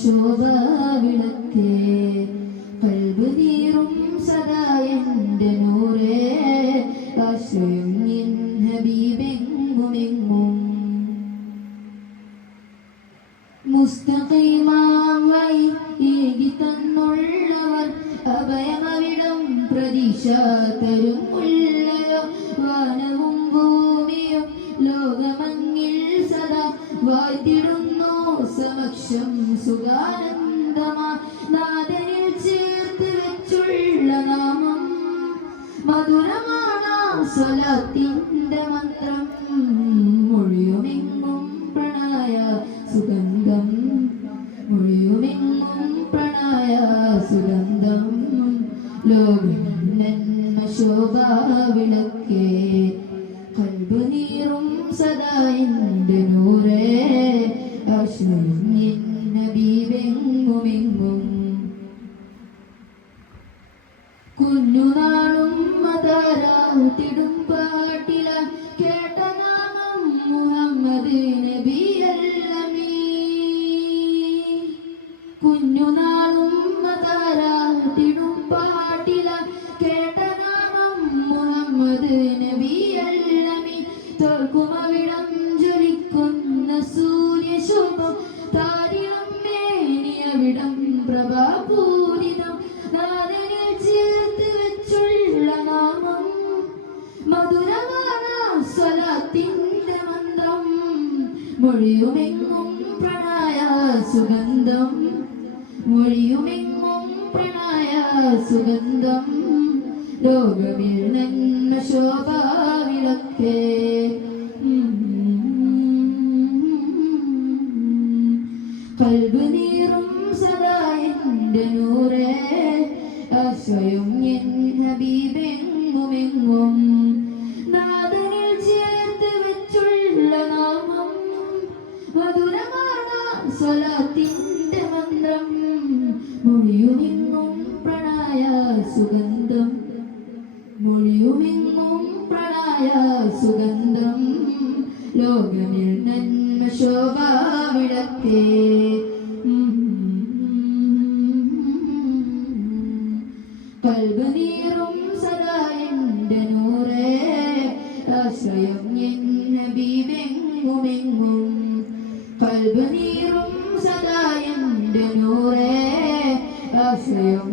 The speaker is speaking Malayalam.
ശോഭാവിളക്കേ കൽബ് നീറും സദാ എൻ്റെ നൂറേ ആശ്രയം നിൻ ഹബീബെങ്ങുമെങ്ങും മുസ്തഖീമാം വഴി ഏകി തന്നുള്ളവർ അഭയമവിടം പ്രതീക്ഷ തരും ഉള്ളയോ വാനവും ഭൂമിയും ലോകമങ്ങിൽ സദാ വാഴ്ത്തിടുന്നു സമക്ഷം സുഖാനന്ദമാ നാഥനിൽ ചേർത്ത് വെച്ചുള്ള നാമം മധുരമാണ് സ്വലാത്തിന്റെ മന്ത്രം മൊഴിയുമെങ്ങും പ്രണയ സുഗന്ധം മൊഴിയുമെങ്ങും പ്രണയ സുഗന്ധം ലോകനന്മ ശോഭാവിളക്കേ കൽബ് നീറും സദാ എൻ്റെ നൂറേ ആശ്രയം നിൻ ഹബീബെങ്ങുമെങ്ങും കുഞ്ഞുനാളും മതാരാട്ടിടും പാട്ടില കേട്ട നാമം മുഹമ്മദ് നബിയല്ലമീ കുഞ്ഞുനാളും മതാരാട്ടിടും പാട്ടില കേട്ട നാമം മുഹമ്മദ് നബിയല്ലമീ തോൽക്കുമവിടം ജ്വലിക്കുന്ന സൂര്യശോഭം താരിളം മേനിയവിടം പ്രഭാപൂരിതം നാഥനിൽ ചേർത്ത് വെച്ചുള്ള നാമം മധുരമാണ് സ്വലാത്തിന്റെ മന്ത്രം മൊഴിയുമെങ്ങും പ്രണയ സുഗന്ധം മൊഴിയുമെങ്ങും പ്രണയ സുഗന്ധം ലോകമിൽ നന്മ ശോഭാവിളക്കേ കൽബ് നീറും സദാ എൻ്റെ നൂറേ ആശ്രയം എൻ ഹബീബെങ്ങുമെങ്ങും നാഥനിൽ ചേർത്ത് വെച്ചുള്ള നാമം മധുരമാണ് സ്വലാത്തിന്റെ മന്ത്രം മൊഴിയുമെങ്ങും പ്രണയ സുഗന്ധം മൊഴിയുമെങ്ങും പ്രണയ സുഗന്ധം ലോകമിൽ നന്മ ശോഭാവിളക്കേ കൽബ് നീറും സദാ എൻ്റെ നൂറേ ആശ്രയം എൻ ഹബീബെങ്ങുമെങ്ങും കൽബ് നീറും സദാ എൻ്റെ നൂറേ ആശ്രയം